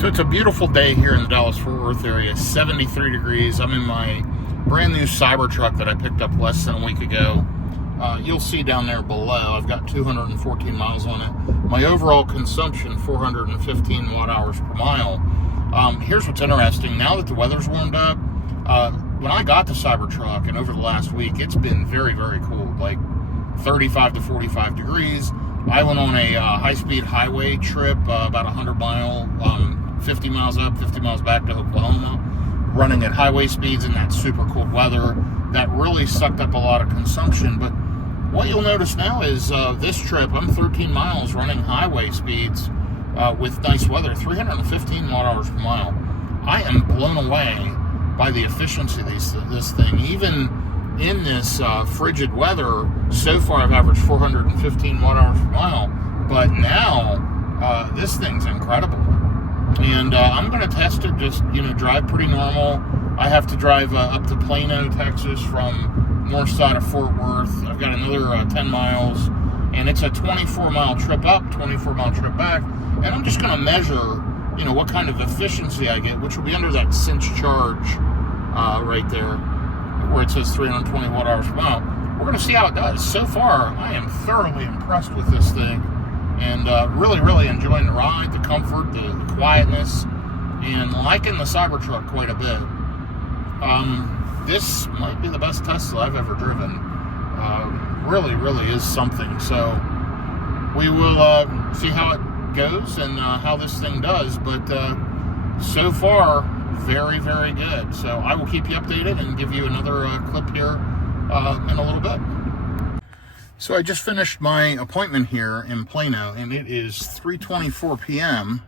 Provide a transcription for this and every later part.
So it's a beautiful day here in the Dallas-Fort Worth area, 73 degrees. I'm in my brand new Cybertruck that I picked up less than a week ago. You'll see down there below, I've got 214 miles on it. My overall consumption, 415 watt hours per mile. Here's what's interesting. Now that the weather's warmed up, when I got the Cybertruck and over the last week, it's been very, very cold, like 35 to 45 degrees. I went on a high-speed highway trip, about 100 mile, 50 miles up, 50 miles back to Oklahoma, running at highway speeds in that super cold weather. That really sucked up a lot of consumption. But what you'll notice now is this trip, I'm 13 miles running highway speeds with nice weather, 315 watt hours per mile. I am blown away by the efficiency of this thing. Even in this frigid weather, so far I've averaged 415 watt hours per mile, but now this thing's incredible. And I'm going to test it, just, drive pretty normal. I have to drive up to Plano, Texas from north side of Fort Worth. I've got another 10 miles, and it's a 24-mile trip up, 24-mile trip back. And I'm just going to measure, what kind of efficiency I get, which will be under that cinch charge right there, where it says 320 watt hours per mile. We're going to see how it does. So far, I am thoroughly impressed with this thing, and really, really enjoying the ride, the comfort, the quietness, and liking the Cybertruck quite a bit. This might be the best Tesla I've ever driven. Really, really is something. So we will see how it goes and how this thing does. But so far, very, very good. So I will keep you updated and give you another clip here in a little bit. So I just finished my appointment here in Plano, and it is 3:24 p.m.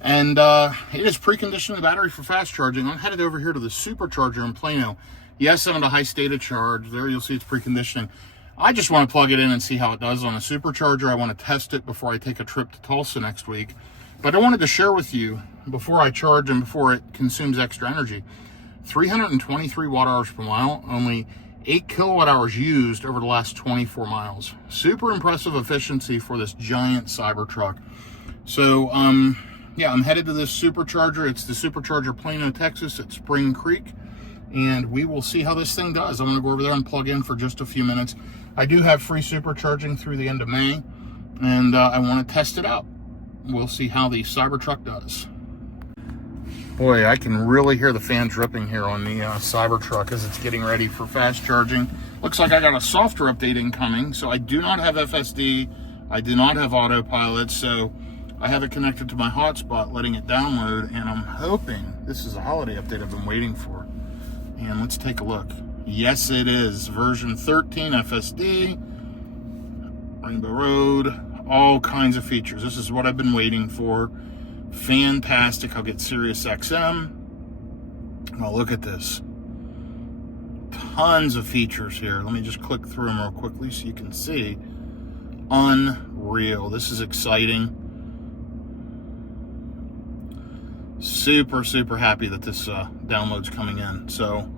And it is preconditioning the battery for fast charging. I'm headed over here to the Supercharger in Plano. Yes, I'm at a high state of charge. There you'll see it's preconditioning. I just want to plug it in and see how it does on a Supercharger. I want to test it before I take a trip to Tulsa next week. But I wanted to share with you, before I charge and before it consumes extra energy, 323 watt hours per mile, only 8 kilowatt hours used over the last 24 miles. Super impressive efficiency for this giant Cybertruck. So, yeah, I'm headed to this Supercharger. It's the Supercharger Plano, Texas at Spring Creek. And we will see how this thing does. I'm going to go over there and plug in for just a few minutes. I do have free Supercharging through the end of May. And I want to test it out. We'll see how the Cybertruck does. Boy, I can really hear the fan dripping here on the Cybertruck as it's getting ready for fast charging. Looks like I got a software update incoming. So I do not have FSD. I do not have autopilot. So I have it connected to my hotspot, letting it download, and I'm hoping this is a holiday update I've been waiting for. And let's take a look. Yes, it is. Version 13 FSD, Rainbow Road, all kinds of features. This is what I've been waiting for. Fantastic. I'll get Sirius XM. Oh, look at this. Tons of features here. Let me just click through them real quickly so you can see. Unreal. This is exciting. Super, super happy that this download's coming in. So,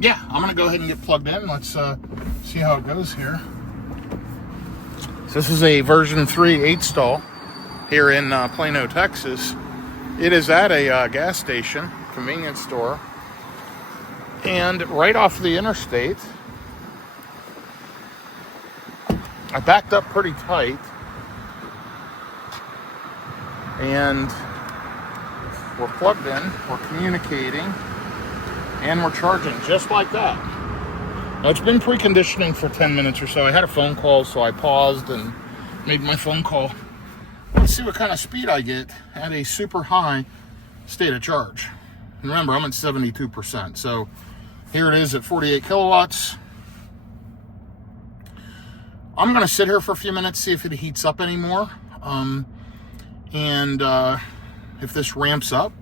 yeah, I'm going to go ahead and get plugged in. Let's see how it goes here. So this is a version 3 8-stall here in Plano, Texas. It is at a gas station, convenience store, and right off the interstate. I backed up pretty tight, and we're plugged in, we're communicating, and we're charging just like that. Now, it's been preconditioning for 10 minutes or so. I had a phone call, so I paused and made my phone call. Let's see what kind of speed I get at a super high state of charge. And remember, I'm at 72%. So here it is at 48 kilowatts. I'm going to sit here for a few minutes, see if it heats up anymore. If this ramps up,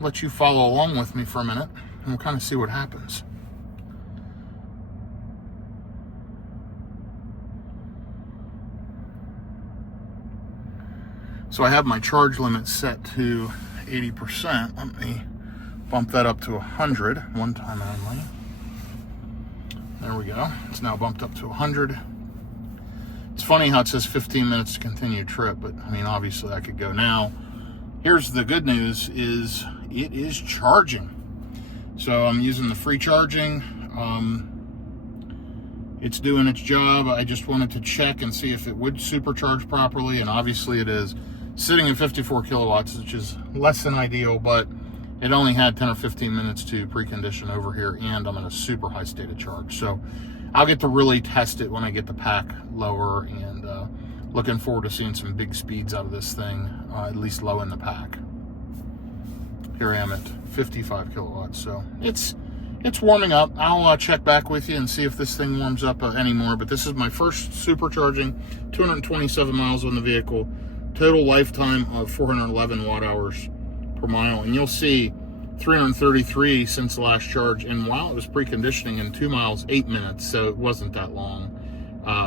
let you follow along with me for a minute, and we'll kind of see what happens. So I have my charge limit set to 80%. Let me bump that up to 100, one time only. There we go. It's now bumped up to 100. It's funny how it says 15 minutes to continue trip, but I mean, obviously I could go now. Here's the good news is it is charging. So I'm using the free charging. It's doing its job. I just wanted to check and see if it would supercharge properly, and obviously it is. Sitting at 54 kilowatts, which is less than ideal, but it only had 10 or 15 minutes to precondition over here, and I'm in a super high state of charge. So I'll get to really test it when I get the pack lower, and looking forward to seeing some big speeds out of this thing, at least low in the pack. Here I am at 55 kilowatts, so it's warming up. I'll check back with you and see if this thing warms up anymore, but this is my first supercharging, 227 miles on the vehicle, total lifetime of 411 watt hours per mile, and you'll see 333 since the last charge, and while it was preconditioning in 2 miles 8 minutes, so it wasn't that long,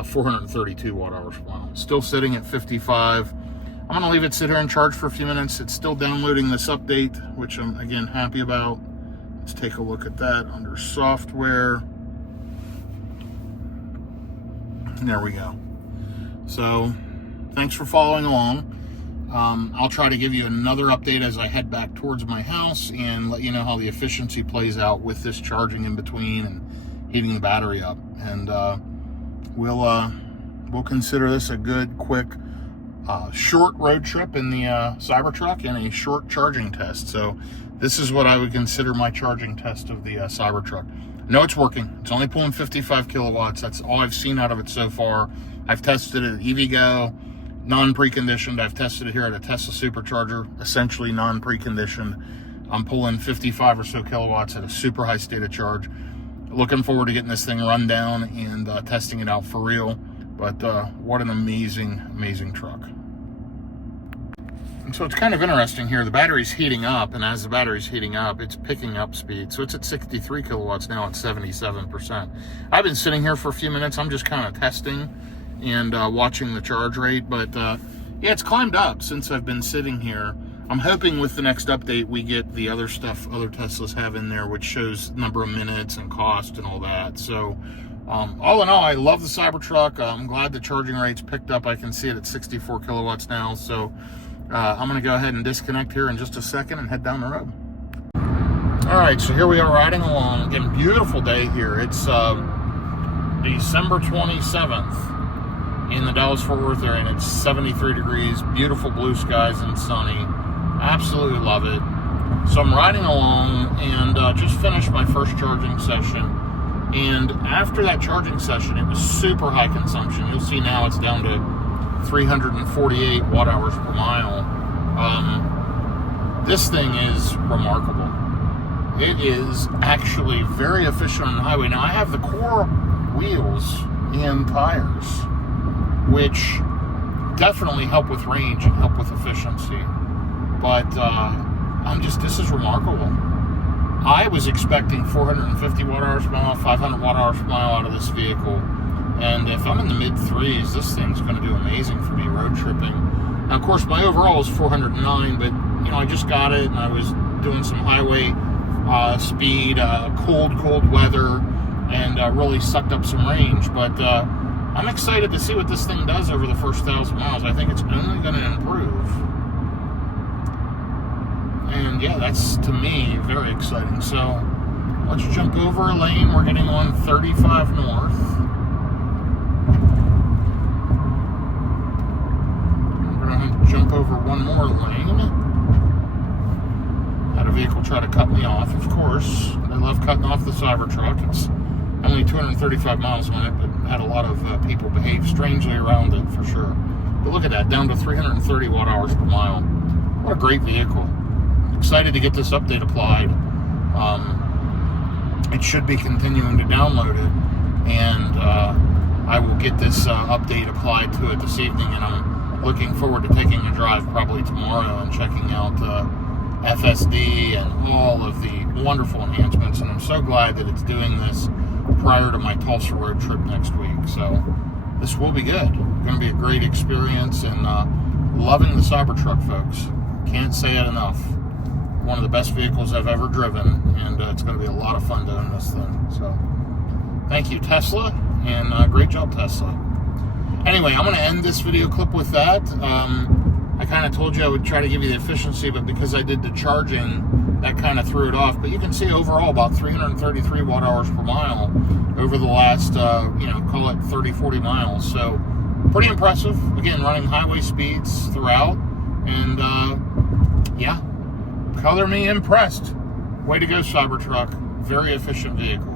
432 watt hours per mile. Still sitting at 55. I'm going to leave it sit here and charge for a few minutes. It's still downloading this update, which I'm again happy about. Let's take a look at that under software. And there we go. So thanks for following along. I'll try to give you another update as I head back towards my house and let you know how the efficiency plays out with this charging in between and heating the battery up. And we'll consider this a good, quick, short road trip in the Cybertruck and a short charging test. So this is what I would consider my charging test of the Cybertruck. No, it's working. It's only pulling 55 kilowatts. That's all I've seen out of it so far. I've tested it at EVgo, non-preconditioned. I've tested it here at a Tesla Supercharger, essentially non-preconditioned. I'm pulling 55 or so kilowatts at a super high state of charge. Looking forward to getting this thing run down and testing it out for real. But what an amazing, amazing truck. And so it's kind of interesting here. The battery's heating up, and as the battery's heating up, it's picking up speed. So it's at 63 kilowatts now at 77%. I've been sitting here for a few minutes. I'm just kind of testing and watching the charge rate. But yeah, it's climbed up since I've been sitting here. I'm hoping with the next update we get the other stuff other Teslas have in there, which shows number of minutes and cost and all that. So all in all, I love the Cybertruck. I'm glad the charging rate's picked up. I can see it at 64 kilowatts now. So I'm going to go ahead and disconnect here in just a second and head down the road. All right, so here we are riding along. Again, beautiful day here. It's December 27th in the Dallas-Fort Worth area, and it's 73 degrees, beautiful blue skies and sunny. Absolutely love it. So I'm riding along and just finished my first charging session. And after that charging session, it was super high consumption. You'll see now it's down to 348 watt hours per mile. This thing is remarkable. It is actually very efficient on the highway. Now I have the core wheels and tires, which definitely help with range and help with efficiency. But this is remarkable. I was expecting 450 watt hours per mile, 500 watt hours per mile out of this vehicle. And if I'm in the mid threes, this thing's going to do amazing for me road tripping. Now, of course, my overall is 409, but I just got it and I was doing some highway speed, cold weather, and really sucked up some range. But I'm excited to see what this thing does over the first 1,000 miles. I think it's only going to improve. And yeah, that's, to me, very exciting. So let's jump over a lane. We're getting on 35 north. We're going to jump over one more lane. Had a vehicle try to cut me off, of course. I love cutting off the Cybertruck. It's only 235 miles on it, but had a lot of people behave strangely around it, for sure. But look at that, down to 330 watt hours per mile. What a great vehicle. Excited to get this update applied. It should be continuing to download it, and I will get this update applied to it this evening, and I'm looking forward to taking a drive probably tomorrow and checking out FSD and all of the wonderful enhancements. And I'm so glad that it's doing this prior to my Tulsa road trip next week. So this will be good. Going to be a great experience, and loving the Cybertruck, folks. Can't say it enough. One of the best vehicles I've ever driven, and it's going to be a lot of fun doing this thing. So thank you, Tesla, and great job, Tesla. Anyway, I'm going to end this video clip with that. I kind of told you I would try to give you the efficiency, but because I did the charging, that kind of threw it off. But you can see overall about 333 watt hours per mile over the last, call it 30, 40 miles. So pretty impressive. Again, running highway speeds throughout. And yeah, color me impressed. Way to go, Cybertruck. Very efficient vehicle.